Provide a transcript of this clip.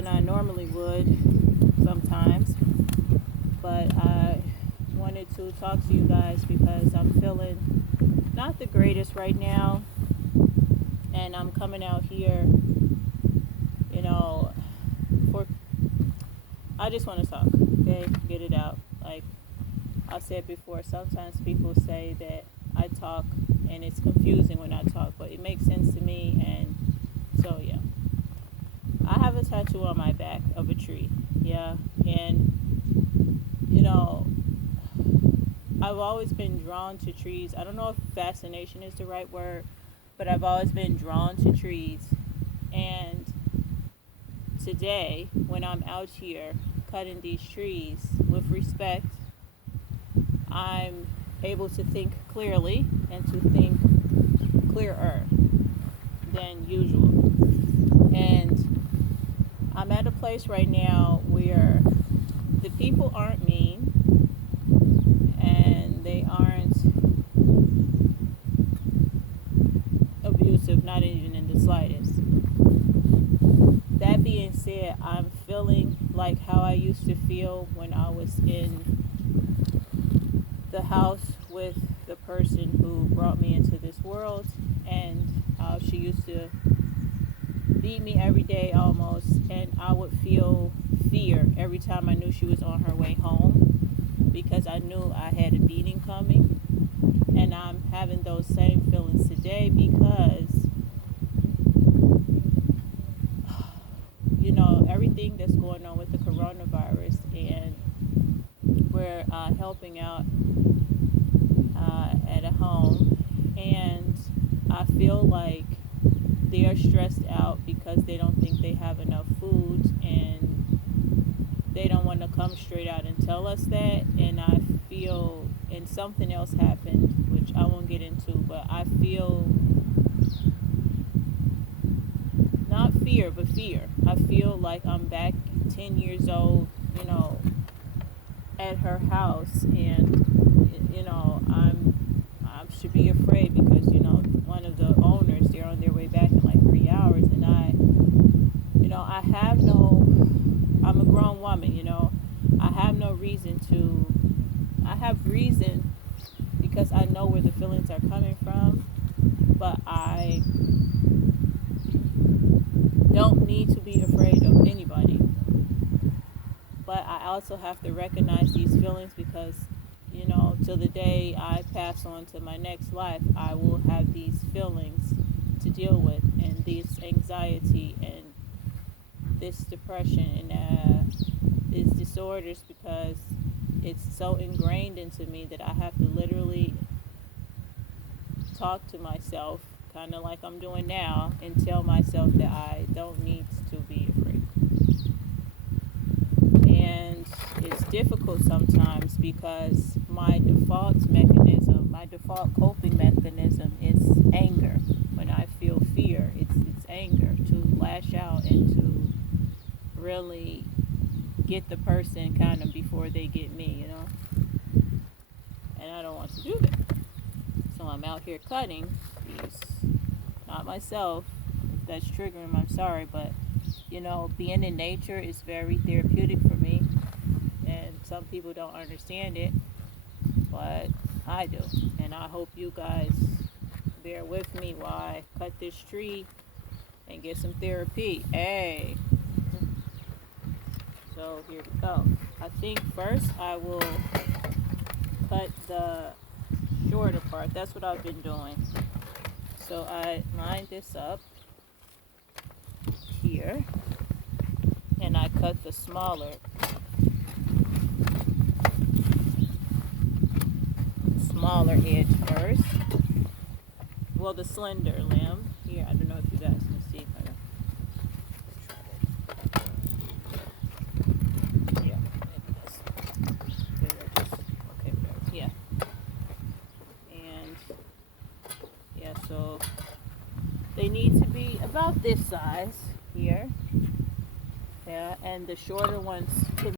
than I normally would sometimes. But I wanted to talk to you guys because I'm feeling not the greatest right now. And I'm coming out here, you know, for I just want to talk, okay? Get it out. Like I've said before, sometimes people say that I talk and it's confusing when I talk, but it makes sense to me. And so, yeah. I have a tattoo on my back of a tree, yeah. And, you know, I've always been drawn to trees. I don't know if fascination is the right word, but I've always been drawn to trees. And today, when I'm out here cutting these trees with respect, I'm able to think clearly and to think clearer than usual. And I'm at a place right now where the people aren't mean and they aren't abusive, not even in the slightest. That being said, I'm feeling like how I used to feel when I was in the house with the person who brought me into this world, and how she used to beat me every day almost, and I would feel fear every time I knew she was on her way home because I knew I had a beating coming. And I'm having those same feelings today because, you know, everything that's going on with the coronavirus, and we're helping out at a home, and I feel like they are stressed out because they don't think they have enough food, and they don't want to come straight out and tell us that. And I feel, and something else happened which I won't get into, but I feel not fear but fear. I feel like I'm back 10 years old, you know, at her house, and you know, I should be afraid because, you know, one of the owners, they're on their way back in like 3 hours, and I'm a grown woman, you know. I have reason because I know where the feelings are coming from, but I don't need to be afraid of anybody. But I also have to recognize these feelings because, you know, till the day I pass on to my next life, I will have these feelings to deal with, and this anxiety and this depression and these disorders, because it's so ingrained into me that I have to literally talk to myself, kind of like I'm doing now, and tell myself that I don't need to be afraid. And it's difficult sometimes because my default coping mechanism is anger. When I feel fear, it's anger, to lash out and to really get the person kind of before they get me, you know. And I don't want to do that. So I'm out here cutting these, not myself. If that's triggering, I'm sorry, but you know, being in nature is very therapeutic for me, and some people don't understand it, but I do. And I hope you guys bear with me while I cut this tree and get some therapy. Hey. So here we go. I think first I will cut the shorter part. That's what I've been doing. So I line this up here, and I cut the smaller edge first. Well, the slender limb here. I don't know if you guys can see. Yeah, okay, yeah. And yeah, so they need to be about this size here. Yeah, and the shorter ones can